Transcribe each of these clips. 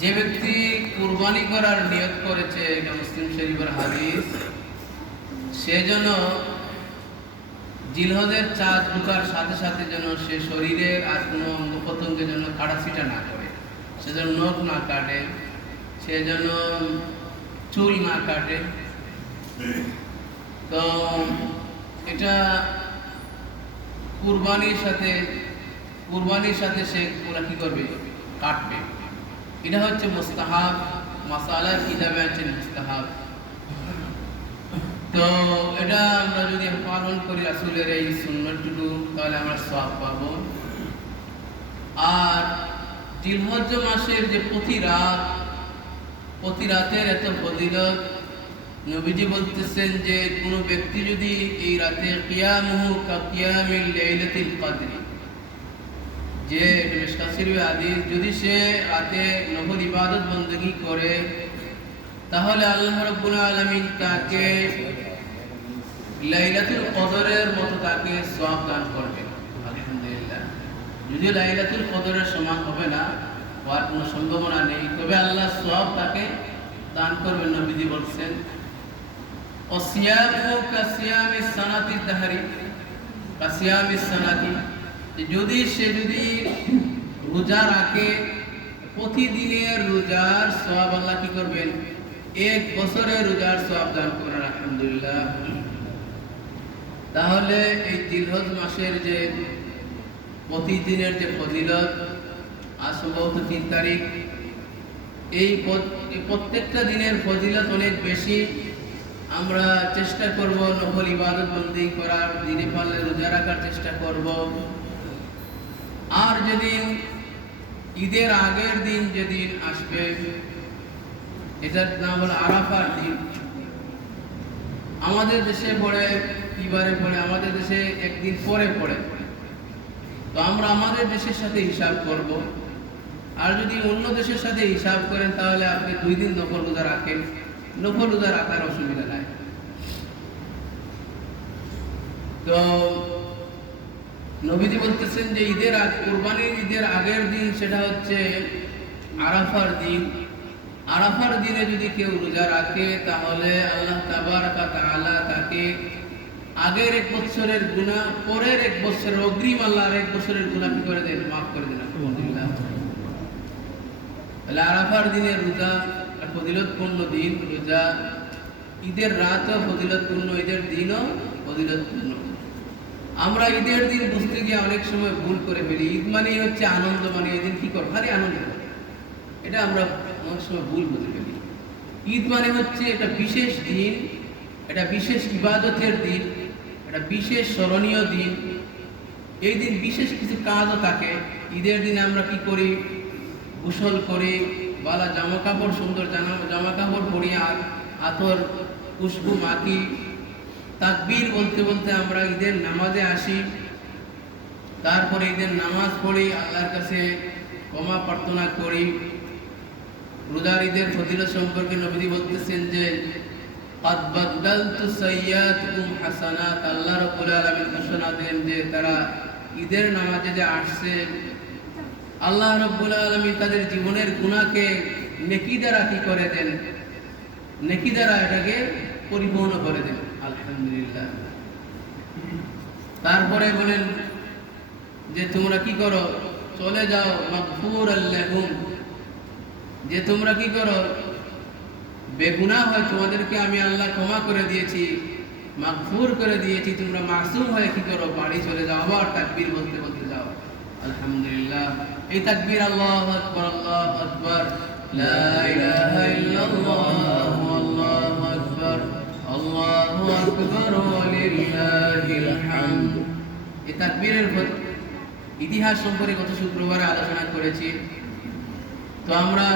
যে ব্যক্তি কুরবানি করার নিয়ত করেছে, এটা মুসলিম শরীফের হাদিস, সে যেন জিলহজের চাঁদ ঢোকার সাথে সাথে যেন সে শরীরের আর কোনো অঙ্গ প্রত্যঙ্গে যেন কাটাছিটা না করে, সে যেন নখ না কাটে, সে যেন চুল না কাটে। তো এটা কুরবানির সাথে সে ওরা কি করবে, কাটবে। এটা হচ্ছে মুস্তাহাব, মাসালার কিতাবে আছে মুস্তাহাব। তো এটা আমরা যদি পালন করি রাসূলের এই সুন্নাতটুকু, তাহলে আমরা সওয়াব পাবো। আর জিলহজ মাসের যে প্রতি রাতের এত ফজিলত, নবীজি বলতেছেন যে কোনো ব্যক্তি যদি এই রাতে কিয়ামুহু কাকিয়ামিল লাইলাতিল কদরি, যে মিশকাসির হাদিস, যদি সে রাতে নফল ইবাদত বندگی করে, তাহলে আল্লাহ রাব্বুল আলামিন তাকে লাইলাতুল কদরের মতো তাকে সওয়াব দান করবেন। আলহামদুলিল্লাহ। যদি লাইলাতুল কদরের সমান হবে না, হওয়ার কোনো সম্ভাবনা নেই, তবে আল্লাহ সওয়াব তাকে দান করবেন। নবীজি বলছেন ওসিয়ামু কাসিয়ামিস সানাতি দাহরি, কাসিয়ামিস সানাতি, যদি রোজা রাখে, প্রতিদিনের রোজার সওয়াব আল্লাহ কি করবেন, 1 বছরের রোজার সওয়াব দান করেন। আলহামদুলিল্লাহ। তাহলে এই জিলহজ মাসের যে প্রতিদিনের যে ফজিলত, আজ সম্ভবত 3 তারিখ, এই প্রত্যেকটা দিনের ফজিলত অনেক বেশি। আমরা চেষ্টা করব নফল ইবাদত বন্দী করার, দিনে পারলে রোজা রাখার চেষ্টা করব। আর যেদিন ঈদের আগের দিন যেদিন আসবে, এটার নাম হলো আরাফার দিন। আমাদের দেশে পড়ে কিবারে পড়ে, আমাদের দেশে একদিন পরে পড়ে। তো আমরা আমাদের দেশের সাথে হিসাব করব। আর যদি অন্য দেশের সাথে হিসাব করেন, তাহলে আপনি 2 দিন নফল রোজা রাখেন, নফল রোজা রাখার অসুবিধা নাই। তো নবীজি বলতেছেন যে কুরবানির ঈদের আগের দিন, সেটা হচ্ছে আরাফার দিন। আরাফার দিনে যদি কেউ রোজা রাখে, তাহলে আল্লাহ তাবারক ওয়া তাআলা তাকে আগের 1 বছরের গুনাহ, পরের 1 বছরের অগ্রিম আল্লাহর 1 বছরের গুনাহ কি করে দেন, মাফ করে দেন। আলহামদুলিল্লাহ। তাহলে আরাফার দিনের রোজা ফজিলতপূর্ণ দিন। রোজা ঈদের রাতও ফজিলতপূর্ণ, ঈদের দিনও ফজিলতপূর্ণ। আমরা ঈদের দিন বুঝতে গিয়ে অনেক সময় ভুল করে ফেলি। ঈদ মানেই হচ্ছে আনন্দ, মানে এই দিন কি কর, খালি আনন্দ। এটা আমরা অনেক সময় ভুল বুঝে ফেলি। ঈদ মানে হচ্ছে এটা বিশেষ দিন, এটা বিশেষ ইবাদতের দিন, এটা বিশেষ স্মরণীয় দিন। এই দিন বিশেষ কিছু কাজও থাকে। ঈদের দিনে আমরা কি করি, গোসল করি, বালা জামা কাপড়, সুন্দর জামা কাপড় পরি, আর আতর খুশবু মাখি, তাকবীর বলতে বলতে আমরা ঈদের নামাজে আসি। তারপরে ঈদের নামাজ পড়ি, আল্লাহর কাছে ক্ষমা প্রার্থনা করি। রোজার ঈদের ফজিলত সম্পর্কে নবী বলতেছেন যে কাদ বাদদালতু সাইয়্যাতুকুম হাসানাত, আল্লাহ রাব্বুল আলামিন ঘোষণা দেন যে তারা ঈদের নামাজে যে আসছে, আল্লাহ রাব্বুল আলামিন তাদের জীবনের গুনাহকে নেকি দ্বারা কি করে দেন, নেকি দ্বারা এটাকে পরিপূর্ণ করে দেন। আলহামদুলিল্লাহ। তারপরে বলেন যে তোমরা কি করো, চলে যাও মাগফুরাল লাহুম, যে তোমরা কি করো, বেগুনাহ হয় তোমাদেরকে আমি আল্লাহ ক্ষমা করে দিয়েছি, মাগফুর করে দিয়েছি, তোমরা মাসুম হয়ে কি করো, বাড়ি চলে যাও। আবার তাকবীর বলতে বলতে যাও। আলহামদুলিল্লাহ। এই তাকবীর আল্লাহু আকবার, আল্লাহু আকবার, লা ইলাহা ইল্লাল্লাহ, আল্লাহু আকবার, আল্লাহু আকবার ওয়া লিল্লাহিল হামদ। এই তাকবীরের ইতিহাস সম্পর্কে গত শুক্রবারে আলোচনা করেছি। তো আমরা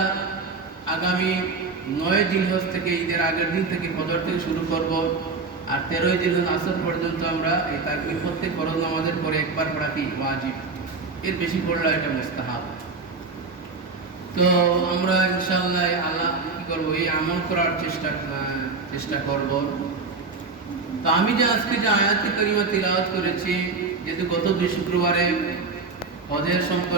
আগামী 9 জিলহজ থেকে, ঈদের আগের দিন থেকে, ফজর থেকে শুরু করব। আর 13 জিলহজ আসর পর্যন্ত আমরা এই তাকবীর প্রত্যেক ফরজ নামাজের পরে একবার পড়া কি ওয়াজিব, এর বেশি পড়লে এটা মুস্তাহাব। তো আমরা ইনশাআল্লাহ আল্লাহ কি করব, এই আমল করার চেষ্টা করব। তো আমি যে আজকে যে আয়াতে কারিমা তিলাওয়াত করেছি, যেহেতু গত 2 শুক্রবারে হজের সম্পর্কে